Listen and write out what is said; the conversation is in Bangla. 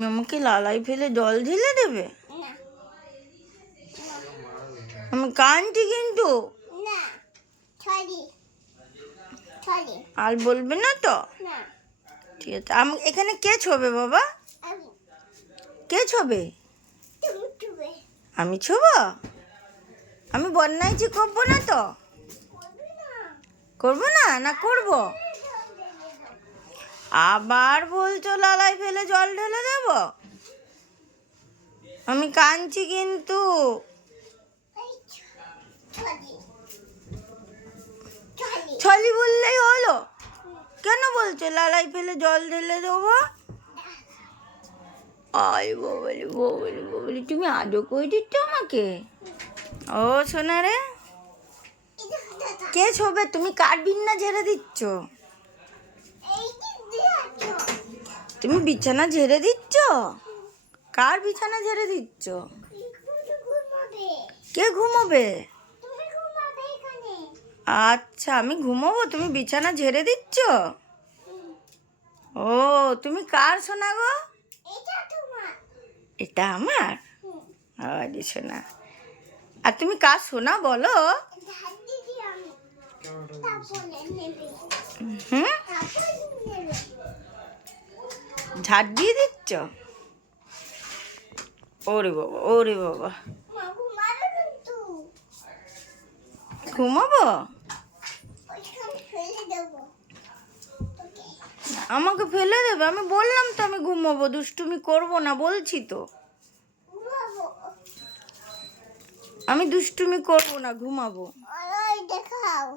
আমাকে লালাই ফেলে জল ঢেলে দেবে? না আমি কাঁদছি কিন্তু। না সরি সরি আর বলবে না তো? না ঠিক আছে। এখানে কে ছবে বাবা? আমি কে ছবে? তুমি তুমি আমি ছব? আমি বন্যাইছি করবো না তো? করবে না করবো না না করবো? আবার বলছো লালাই ফেলে জল ঢেলে দেব? আমি কাঁদছি কিন্তু। সরি সরি ছলি বললেই হলো? কেন বলছো লালাই ফেলে জল ঢেলে দেবো? আয় বাবালি বাবালি বাবালি, তুমি আজও কই দিচ্ছ আমাকে? ও সোনা রে, কে ছবে? তুমি কার বিন্না ঝেড়ে দিচ্ছ? তুমি বিছানা ঝেড়ে দিচ্ছ? কার বিছানা ঝেড়ে দিচ্ছ? কে ঘুমোবে? আচ্ছা, আমি ঘুমোবো, তুমি বিছানা ঝেড়ে দিচ্ছ? ও, তুমি কার সোনা গো? এটা আমার? আরে সোনা, আর তুমি কার সোনা বলো? হুম, ঝাড় দিয়ে দিচ্ছ? ওরে বাবা, ওরে বাবা, ঘুমাবো? আমাকে ফেলে দেবে? আমি বললাম তো আমি ঘুমাবো, দুষ্টুমি করবো না বলছি তো। আমি দুষ্টুমি করবো না, ঘুমাবো। দেখাও